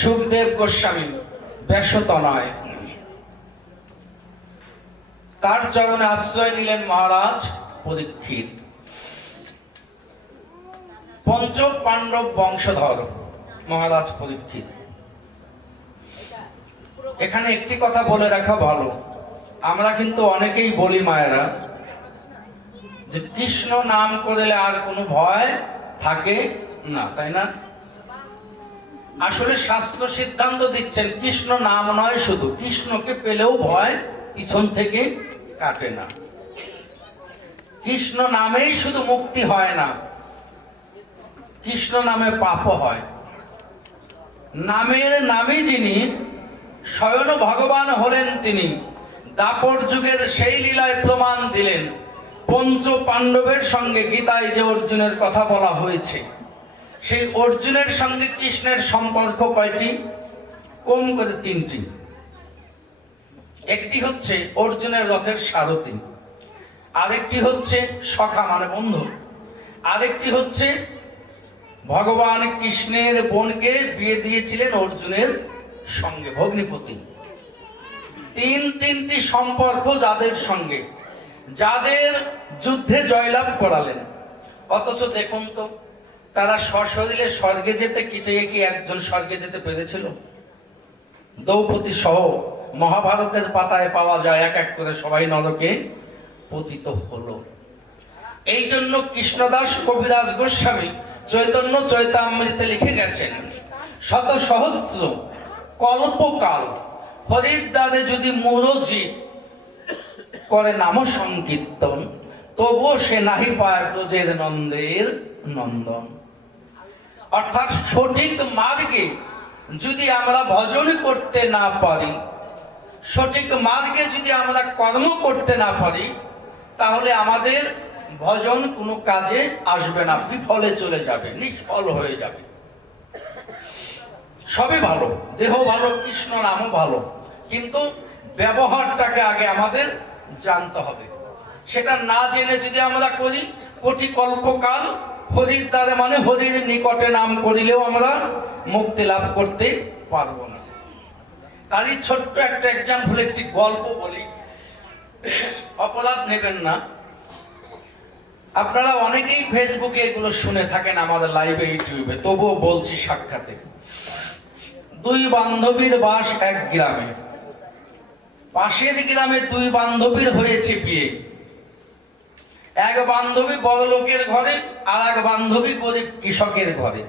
সুখদেব গোস্বামী ব্যাসত নয় তার চরণে আশ্রয় নিলেন মহারাজ? পরীক্ষিত পঞ্চ পাণ্ডব বংশধর, মহারাজ পরীক্ষিত এখানে একটি কথা বলে রাখা ভালো। আমরা কিন্তু অনেকেই বলি মায়েরা যে কৃষ্ণ নাম করলে আর কোনো ভয় থাকে না, তাই না? আসলে শাস্ত্র সিদ্ধান্ত দিচ্ছেন, কৃষ্ণ নাম নয় শুধু, কৃষ্ণকে পেলেও ভয় পিছন থেকে কাটে না। কৃষ্ণ নামেই শুধু মুক্তি হয় না, কৃষ্ণ নামে পাপও হয়। নামের নামে যিনি, স্বয়ং ভগবান হলেন তিনি। দাপর যুগের সেই লীলায় প্রমাণ দিলেন। পঞ্চ পাণ্ডবের সঙ্গে গীতায় যে অর্জুনের কথা বলা হয়েছে। সেই অর্জুনের সঙ্গে কৃষ্ণের সম্পর্ক কয়টি? কম করে তিনটি। একটি হচ্ছে অর্জুনের রথের সারথি। আরেকটি হচ্ছে সখা মানে বন্ধু। আরেকটি হচ্ছে ভগবান কৃষ্ণের বোনকে বিয়ে দিয়েছিলেন অর্জুনের সঙ্গে ভগ্নিপতি। তিন তিনটি সম্পর্ক যাদের সঙ্গে, যাদের যুদ্ধে জয়লাভ করালেন। অথচ দেখুন তো তারা সশরীরে স্বর্গে যেতে কি চেয়ে কি একজন স্বর্গে যেতে পেরেছিল? দ্রৌপদী সহ মহাভারতের পাতায় পাওয়া যায় এক এক করে সবাই নরকে পতিত হলো। এই জন্য কৃষ্ণদাস কবিরাজ গোস্বামী চৈতন্য চৈতামৃতে লিখে গেছেন, শত সহস্র কল্পকাল হরিদ্বারে যদি মুরজি করে নাম সংকীর্তন, তবুও সে নাহি পায় ব্রজের নন্দের নন্দন। অর্থাৎ সঠিক মার্গে যদি আমরা ভজন করতে না পারি, সঠিক মার্গে যদি আমরা কর্ম করতে না পারি, তাহলে আমাদের ভজন কোনো কাজে আসবে না, বিফলে চলে যাবে, নিষ্ফল হয়ে যাবে। সবই ভালো, দেহ ভালো, কৃষ্ণ নামও ভালো, কিন্তু ব্যবহারটাকে আগে আমাদের জানতে হবে। সেটা না জেনে যদি আমরা করি কোটি কল্পকাল হরির দ্বারে মানে হরির নিকটে নাম করিলেও আমরা মুক্তি লাভ করতে পারব না। তারই ছোট্ট একটা এক্সাম্পল একটি গল্প বলি। অপরাধ নেবেন না। আপনারা অনেকেই ফেসবুকে এগুলো শুনে থাকেন আমাদের লাইভে ইউটিউবে তবুও বলছি সাক্ষাতে। দুই বান্ধবীর বাস এক গ্রামে। পাশের গ্রামে দুই বান্ধবীর হয়েছে বিয়ে। এক বান্ধবী বড় লোকের ঘরে, আর এক বান্ধবী গরিব কৃষকের ঘরে।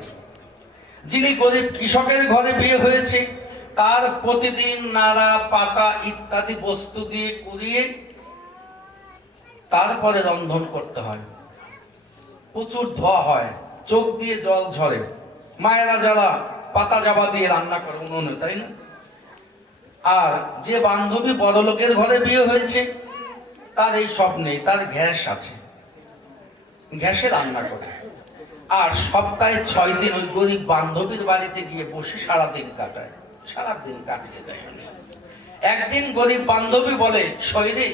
যিনি গরিব কৃষকের ঘরে বিয়ে হয়েছে, তার প্রতিদিন নাড়া, পাতা ইত্যাদি বস্তু দিয়ে কুড়িয়ে তারপরে রন্ধন করতে হয়। প্রচুর ধোয়া হয়, চোখ দিয়ে জল ঝরে। মায়েরা যারা পাতা জাবা দিয়ে রান্না করে, উনুনে, তাই না? আর যে বান্ধবী বড় লোকের ঘরে বিয়ে হয়েছে, তার এই সব নেই তার গ্যাস আছে। গ্যাসে রান্না করে। আর সপ্তাহে ছয় দিন ওই গরিব বান্ধবীর বাড়িতে গিয়ে বসে সারাদিন কাটায়। সারাদিন কাটিয়ে দেয়। একদিন গরিব বান্ধবী বলে শৈরে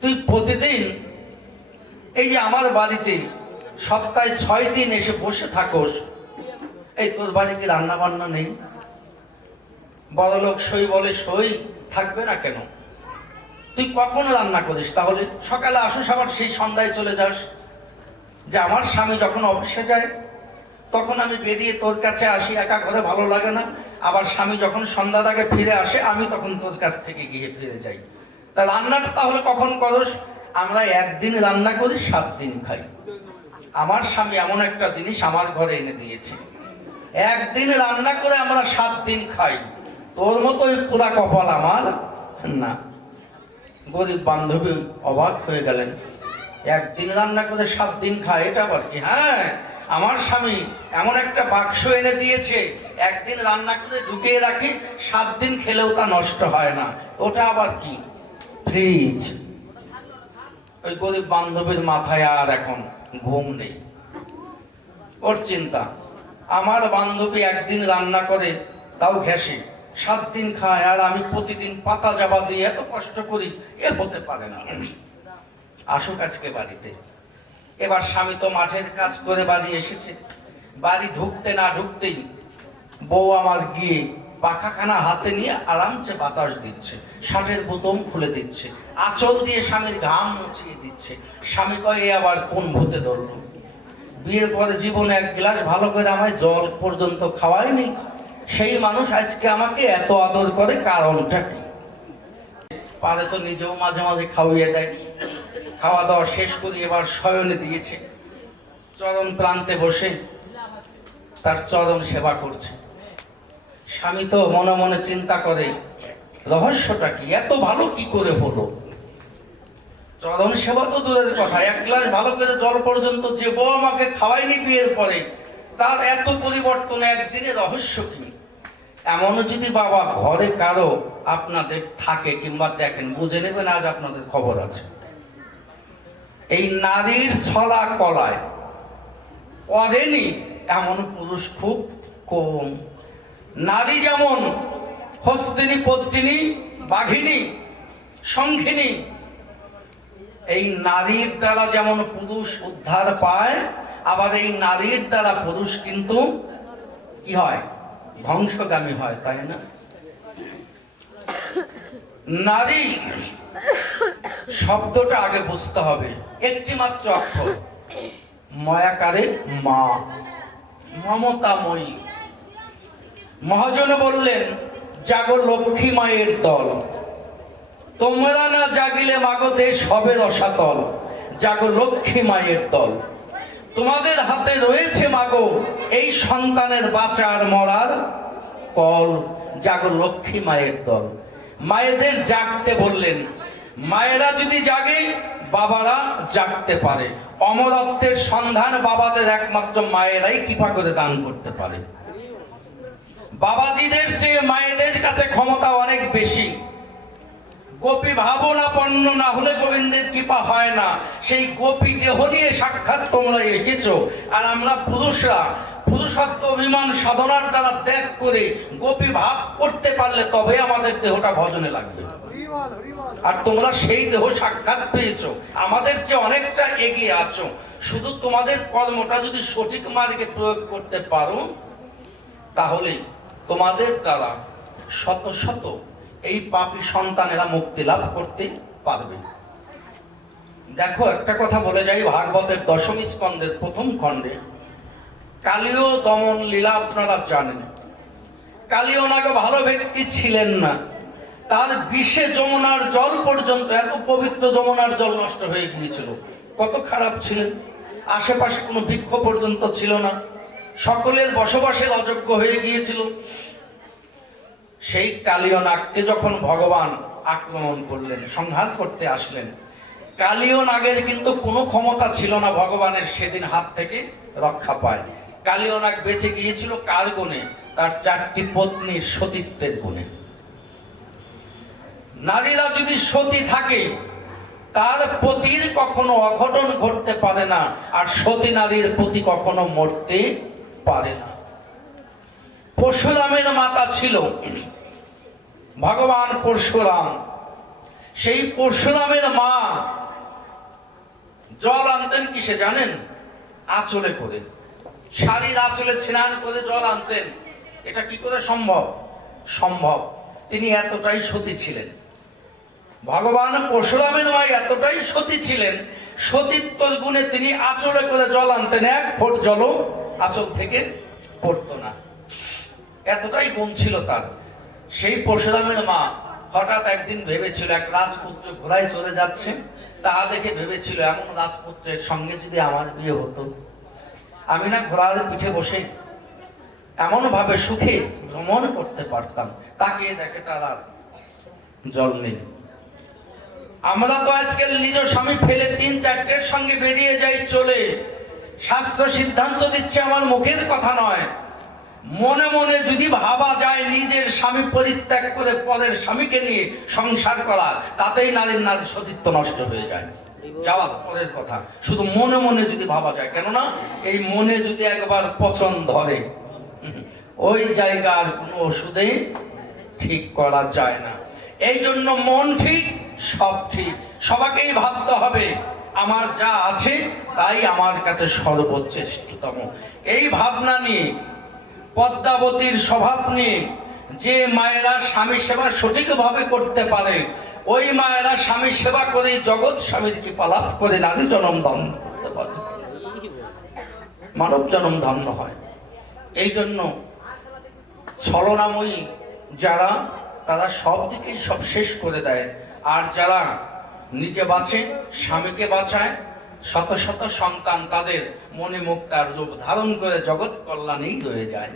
তুই প্রতিদিন এই যে আমার বাড়িতে সপ্তাহে ছয় দিন এসে বসে থাকোস, এই তোর বাড়িতে রান্না বান্না নেই? বড় লোক সই বলে, সই থাকবে না কেন? তুই কখন রান্না করিস তাহলে? সকালে আসিস আবার সেই সন্ধ্যায় চলে যাস। যে আমার স্বামী যখন অফিসে যায়, তখন আমি বেরিয়ে তোর কাছে আসি, একা ঘরে ভালো লাগে না। আবার স্বামী যখন সন্ধ্যার আগে ফিরে আসে, আমি তখন তোর কাছ থেকে গিয়ে ফিরে যাই। তা রান্নাটা তাহলে কখন করস? আমরা একদিন রান্না করি, সাত দিন খাই। আমার স্বামী এমন একটা জিনিস আমার ঘরে এনে দিয়েছে। একদিন রান্না করে আমরা সাত দিন খাই। তোর মতোই পুরা কপাল আমার না। গরিব বান্ধবী অবাক হয়ে গেলেন। একদিন রান্না করে সাত দিন খায়, এটা আবার কি? হ্যাঁ আমার স্বামী এমন একটা বাক্স এনে দিয়েছে, একদিন রান্না করে ঢুকিয়ে রাখি, সাত দিন খেলেও তা নষ্ট হয় না। ওটা আবার কি? ফ্রিজ। ওই গরিব বান্ধবীর মাথায় আর এখন ঘুম নেই। ওর চিন্তা, আমার বান্ধবী একদিন রান্না করে, তাও ঘেসে সাত দিন খায়, আর আমি প্রতিদিন পাতা জাবা দিয়ে এত কষ্ট করি, এ হতে পারে না। আসুক আজকে বাড়িতে। এবার স্বামী তো মাঠের কাজ করে বাড়ি এসেছে। বাড়ি ঢুকতে না ঢুকতেই বউ আমার গিয়ে পাখাখানা হাতে নিয়ে আরামসে বাতাস দিচ্ছে শার্টের বোতম খুলে দিচ্ছে, আঁচল দিয়ে স্বামীর ঘাম মুছিয়ে দিচ্ছে। স্বামী কয়, "এ আবার কোন ভূতে ধরল? বিয়ের পরে জীবনে এক গ্লাস ভালো করে আমায় জল পর্যন্ত খাওয়ায়নি। সেই মানুষ আজকে আমাকে এত আদর করে কারণটা কি? পারে তো নিজেও মাঝে মাঝে খাওয়িয়ে দেয়। খাওয়া দাওয়া শেষ করে এবার শয়নে দিয়েছে। চরম প্রান্তে বসে তার চরম সেবা করছে। স্বামী তো মনে মনে চিন্তা করে, রহস্যটা কি? এত ভালো কি করে হলো? চরম সেবা তো দূরের কথা, এক গ্লাস ভালো করে জল পর্যন্ত যে বউ আমাকে খাওয়াইনি বিয়ের পরে, তার এত পরিবর্তন, একদিনে রহস্য কি? এমনও যদি বাবা ঘরে কারও আপনাদের থাকে কিংবা দেখেন, বুঝে নেবেন আজ আপনাদের খবর আছে। এই নারীর ছলা কলায়। করেনি এমন পুরুষ খুব কম। নারী যেমন হস্তিনী, পত্নী, বাঘিনী সংখিনী এই নারীর দ্বারা যেমন পুরুষ উদ্ধার পায়, আবার এই নারীর দ্বারা পুরুষ কিন্তু কি হয়? ধ্বংসগামী হয়, তাই না? নারী শব্দটা আগে বুঝতে হবে। একটি মাত্র অক্ষর। মায়াকারে মা। মমতাময়ী। মহাজন বললেন, জাগো লক্ষ্মী মায়ের দল। তোমরা না জাগিলে মাগো দেশ হবে রসাতল। জাগো লক্ষ্মী মায়ের দল। তোমাদের হাতে রয়েছে মাগো এই সন্তানের বাঁচার মরার কল জাগো লক্ষ্মী মায়ের দল। মায়েদের জাগতে বললেন মায়েরা যদি জাগে, বাবারা জাগতে পারে। অমরত্বের সন্ধান বাবাদের একমাত্র মায়েরাই কৃপা করে দান করতে পারে। বাবাজিদের চেয়ে মায়েদের কাছে ক্ষমতা অনেক বেশি। গোপী ভাবনাপন্ন না হলে গোবিন্দের কৃপা হয় না। সেই গোপী দেহ নিয়ে সাক্ষাৎ তোমরা এসেছ। আর আমরা পুরুষরা, পুরুষত্ব অভিমান সাধনার দ্বারা ত্যাগ করে গোপী ভাব করতে পারলে তবে আমাদের দেহটা ভজনে লাগবে। আর তোমরা সেই দেহ সাক্ষাৎ পেয়েছ। আমাদের চেয়ে অনেকটা এগিয়ে আছো। শুধু তোমাদের কর্মটা যদি সঠিক মার্গে প্রয়োগ করতে পারো তাহলে তোমাদের দ্বারা শত শত এই পাপি সন্তানেরা মুক্তি লাভ করতে পারবে। দেখো, একটা কথা বলে যাই ভাগবতের দশম স্কন্ধের প্রথম খণ্ডে। কালীয় দমন লীলা আপনারা জানেন। কালীয় নাগে ভালো ব্যক্তি ছিলেন না। তার বিষে যমুনার জল পর্যন্ত, এত পবিত্র যমুনার জল নষ্ট হয়ে গিয়েছিল। কত খারাপ ছিলেন। আশেপাশে কোনো বৃক্ষ পর্যন্ত ছিল না। সকলের বসবাসের অযোগ্য হয়ে গিয়েছিল। সেই কালীয় নাগকে যখন ভগবান আক্রমণ করলেন সংহার করতে আসলেন, কালীয় নাগের কিন্তু কোনো ক্ষমতা ছিল না ভগবানের সেদিন হাত থেকে রক্ষা পায়। কালীয় নাগ বেঁচে গিয়েছিল কার গুণে? তার চারটি পত্নীর সতীত্বের গুণে। নারীরা যদি সতী থাকে, তার পতির কখনো অঘটন ঘটতে পারে না, আর সতী নারীর প্রতি কখনো মরতে পারে না। পরশুরামের মাতা ছিল ভগবান পরশুরাম। সেই পরশুরামের মা জল আনতেন কিসে জানেন? আঁচলে করে। শাড়ির আঁচলে স্নান করে জল আনতেন। এটা কি করে সম্ভব? সম্ভব। তিনি এতটাই সতী ছিলেন। ভগবান পরশুরামের মা এতটাই সতী ছিলেন সতীত্বর গুণে তিনি আঁচলে করে জল আনতেন, এক ফোট জলও আঁচল থেকে পড়তো না। এতটাই গুণ ছিল তার। সেই পরশুরামের মা হঠাৎ একদিন ভেবেছিল, এক রাজপুত্র ঘোড়ায় চলে যাচ্ছে, তা দেখে ভেবেছিল, এমন রাজপুত্রের সঙ্গে যদি আমার বিয়ে হতো। আমি না ঘোড়ার পিঠে বসে এমন ভাবে সুখে ভ্রমণ করতে পারতাম তাকে দেখে তার আর জল নেই। আমরা তো আজকাল নিজ স্বামী ফেলে তিন চারটের সঙ্গে বেরিয়ে যাই, চলে। স্বাস্থ্য সিদ্ধান্ত দিচ্ছে আমার মুখের কথা নয়। মনে মনে যদি ভাবা যায় নিজের স্বামী পরিত্যাগ করে পরের স্বামীকে নিয়ে সংসার করা, তাতেই নারীর নারীর সতীত্ব নষ্ট হয়ে যায়। যাওয়া পরের কথা। শুধু মনে মনে যদি ভাবা যায়, কেননা এই মনে যদি একবার পচন ধরে, ওই জায়গার কোনো ওষুধে ঠিক করা যায় না। এই জন্য মন ঠিক সব ঠিক। সবাকেই ভাবতে হবে, আমার যা আছে তাই আমার কাছে সর্বোচ্চ শ্রেষ্ঠতম এই ভাবনা নিয়ে, পদ্মাবতীর স্বভাব নিয়ে, যে মায়েরা স্বামী সেবা সঠিকভাবে করতে পারে, ওই মায়েরা স্বামী সেবা করে জগৎ স্বামীর কৃপালাভ করে নারী জনম ধন্য করতে পারে। মানব জনম ধন্য হয়। এই জন্য ছলনাময়ী যারা, তারা সব দিকেই সব শেষ করে দেয়। আর যারা নিজে বাঁচে, স্বামীকে বাঁচায়, শত শত সন্তান তাদের মনে মুক্তার রূপ ধারণ করে জগৎ কল্যাণেই রয়ে যায়।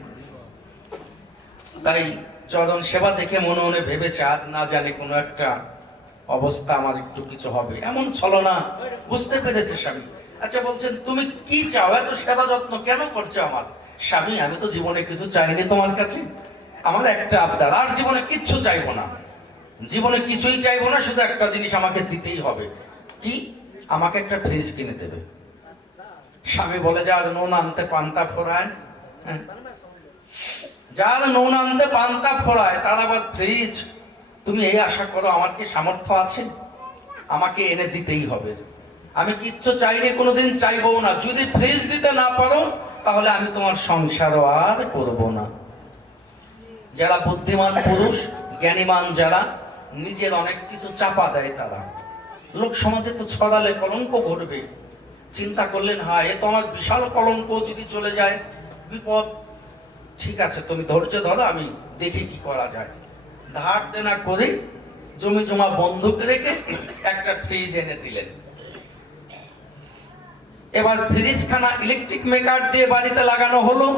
তাই চরণ সেবা দেখে মনে মনে ভেবেছে, আজ না জানে কোনো একটা অবস্থা আমার একটু কিছু হবে। এমন ছলনা বুঝতে পেরেছে স্বামী। আচ্ছা বলছেন, তুমি কি চাও? এত সেবা যত্ন কেন করছ আমার? স্বামী, আমি তো জীবনে কিছু চাইনি তোমার কাছে। আমার একটা আবদার, আর জীবনে কিচ্ছু চাইব না। জীবনে কিছুই চাইব না, শুধু একটা জিনিস আমাকে দিতেই হবে। কি? আমাকে একটা ফ্রিজ কিনে দেবে। স্বামী বলে যে আর নুন আনতে পান্তা ফোরায় হ্যাঁ। যার নুন আনতে পান্তা ফোরায় তার আবার ফ্রিজ তুমি এই আশা করো, আমার কি সামর্থ্য আছে? আমাকে এনে দিতেই হবে। আমি কিচ্ছু চাইনি, কোনোদিন চাইব না। যদি ফ্রিজ দিতে না পারো, তাহলে আমি তোমার সংসারও আর করব না। যারা বুদ্ধিমান পুরুষ, জ্ঞানীমান যারা নিজের অনেক কিছু চাপা দেয় তারা। লোক সমাজে তো ছড়ালে কলঙ্ক ঘটবে। চিন্তা করলেন হ্যাঁ এ তো আমার বিশাল কলঙ্ক, যদি চলে যায়, বিপদ। ঠিক আছে, তুমি ধৈর্য ধরো, আমি দেখি কি করা যায়। ধার দেনা করে জমি জমা বন্ধক রেখে একটা ফ্রিজ এনে দিলেন। এবার ফ্রিজখানা ইলেকট্রিক মেকার দিয়ে বাড়িতে লাগানো হলো।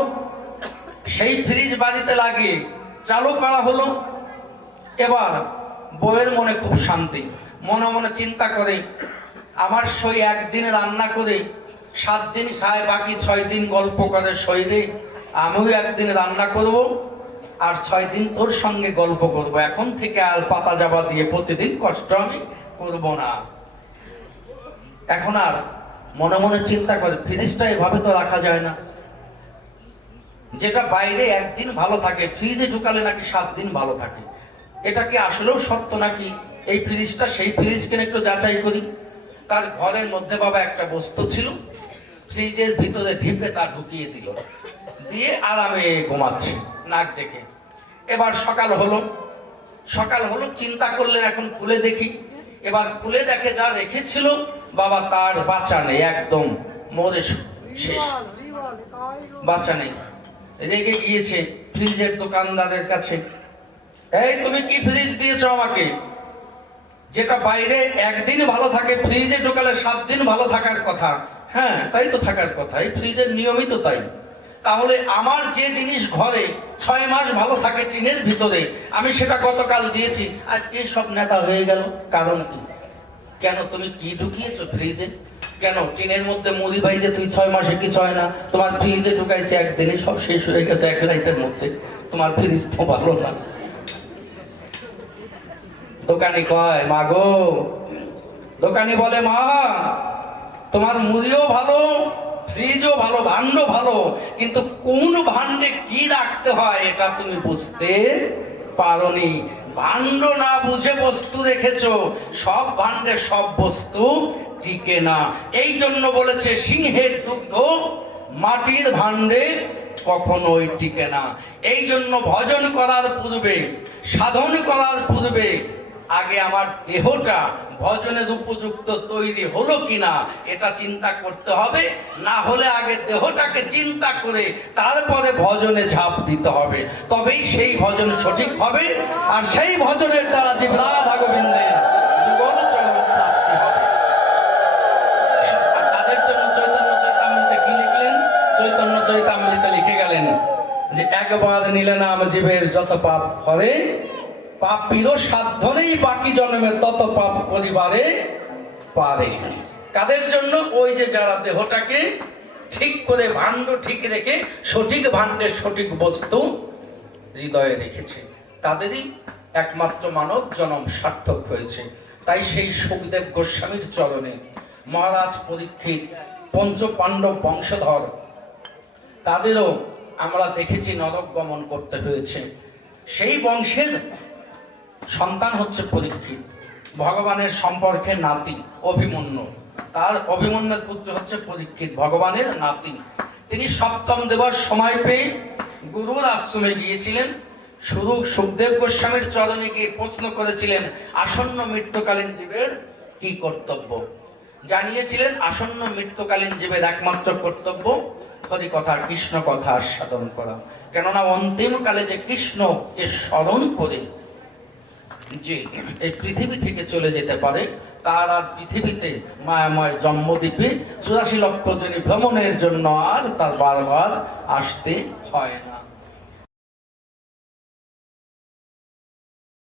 সেই ফ্রিজ বাড়িতে লাগিয়ে চালু করা হলো। এবার বউয়ের মনে খুব শান্তি, মনে মনে চিন্তা করে, আমার সই একদিন রান্না করে সাত দিন খায়, বাকি ছয় দিন গল্প করে সইরে আমিও একদিন রান্না করব, আর ছয় দিন তোর সঙ্গে গল্প করব। এখন থেকে আর পাতা জাবা দিয়ে প্রতিদিন কষ্ট আমি করব না। এখন আর মনে মনে চিন্তা করে, ফ্রিজটা এভাবে তো রাখা যায় না। যেটা বাইরে একদিন ভালো থাকে, ফ্রিজে ঢুকালে নাকি সাত দিন ভালো থাকে। এটা কি আসলেও সত্য নাকি? এই ফ্রিজটা, সেই ফ্রিজ কিনে একটু যাচাই করি। তার ঘরের মধ্যে বাবা একটা বস্তু ছিল। ফ্রিজের ভিতরে ঢিপে তা ঢুকিয়ে দিল। দিয়ে আরামে ঘুমাচ্ছে, নাক ডেকে। এবার সকাল হলো। সকাল হলো, চিন্তা করলেন, এখন খুলে দেখি। এবার খুলে দেখে যা রেখেছিল, বাবা তার বাঁচা নেই, একদম মরে শেষ। বাঁচা নেই। রেগে গিয়েছে ফ্রিজের দোকানদারের কাছে। এই, তুমি কি ফ্রিজ দিয়েছ আমাকে? যেটা বাইরে একদিন ভালো থাকে ফ্রিজে ঢোকালে সাত দিন ভালো থাকার কথা। হ্যাঁ তাই তো থাকার কথা, এই ফ্রিজের নিয়মই তো তাই। তাহলে আমার যে জিনিস ঘরে ছয় মাস ভালো থাকে টিনের ভিতরে, আমি সেটা গতকাল দিয়েছি। আজকে সব নেতা হয়ে গেল, কারণ কি? কেন তুমি কি ঢুকিয়েছো ফ্রিজে কেন? টিনের মধ্যে মুড়ি ভাই যে তুই ছয় মাসে কিছু হয় না, তোমার ফ্রিজে ঢুকাইছে একদিনে, সব শেষ হয়ে গেছে এক রাইতের মধ্যে। তোমার ফ্রিজ তো ভালো না। দোকানি কয়, মা গো, দোকানি বলে, মা, তোমার মুড়িও ভালো, ফ্রিজও ভালো ভাণ্ড ভালো, কিন্তু কোন ভান্ডে কি রাখতে হয় এটা তুমি বুঝতে পারোনি। ভাণ্ড না বুঝে বস্তু রেখেছ, সব ভাণ্ডে সব বস্তু টিকে না। এই জন্য বলেছে, সিংহের দুগ্ধ মাটির ভাণ্ডে কখনোই টিকে না। এই জন্য ভজন করার পূর্বে, সাধন করার পূর্বে আগে আমার দেহটা ভজনের উপযুক্ত তৈরি হলো কিনা, এটা চিন্তা করতে হবে। না হলে আগে দেহটাকে চিন্তা করে তারপরে ভজনে ঝাঁপ দিতে হবে। তবেই সেই ভজন সঠিক হবে। আর সেই ভজনের দ্বারা যে রাধা গোবিন্দের চৈতন্য লিখে গেলেন যে, একবার নিলে নাম জীবের যত পাপ করে পাপিরও সাধ্য নেই, বাকি জন্মে তত পাপ পরিবারে পারে। কাদের জন্য? ওই যে যারা দেহটাকে ঠিক করে ভাণ্ড ঠিক রেখে সঠিক ভাণ্ডের সঠিক বস্তু হৃদয়ে রেখেছে, তাদেরই একমাত্র মানব জনম সার্থক হয়েছে। তাই সেই সুখদেব গোস্বামীর চরণে মহারাজ পরীক্ষিত পঞ্চ পাণ্ডব বংশধর, তাদেরও আমরা দেখেছি নরক গমন করতে হয়েছে। সেই বংশের সন্তান হচ্ছে পরীক্ষিত ভগবানের সম্পর্কে নাতি অভিমন্যু। তার অভিমন্যুর পুত্র হচ্ছে পরীক্ষিত ভগবানের নাতি। তিনি সপ্তম দেবার সময় পেয়ে গুরুর আশ্রমে গিয়েছিলেন। শুরু সুখদেব গোস্বামীর চরণে গিয়ে প্রশ্ন করেছিলেন, আসন্ন মৃত্যুকালীন জীবের কি কর্তব্য? জানিয়েছিলেন, আসন্ন মৃত্যুকালীন জীবের একমাত্র কর্তব্য হরি কথা কৃষ্ণ কথা আস্বাদন করা। কেননা অন্তিম কালে যে কৃষ্ণকে স্মরণ করে যে এই পৃথিবী থেকে চলে যেতে পারে, তার আর পৃথিবীতে মায়াময় জন্মদ্বীপে চুরাশি লক্ষ জনী ভ্রমণের জন্য আর তার বারবার আসতে হয় না।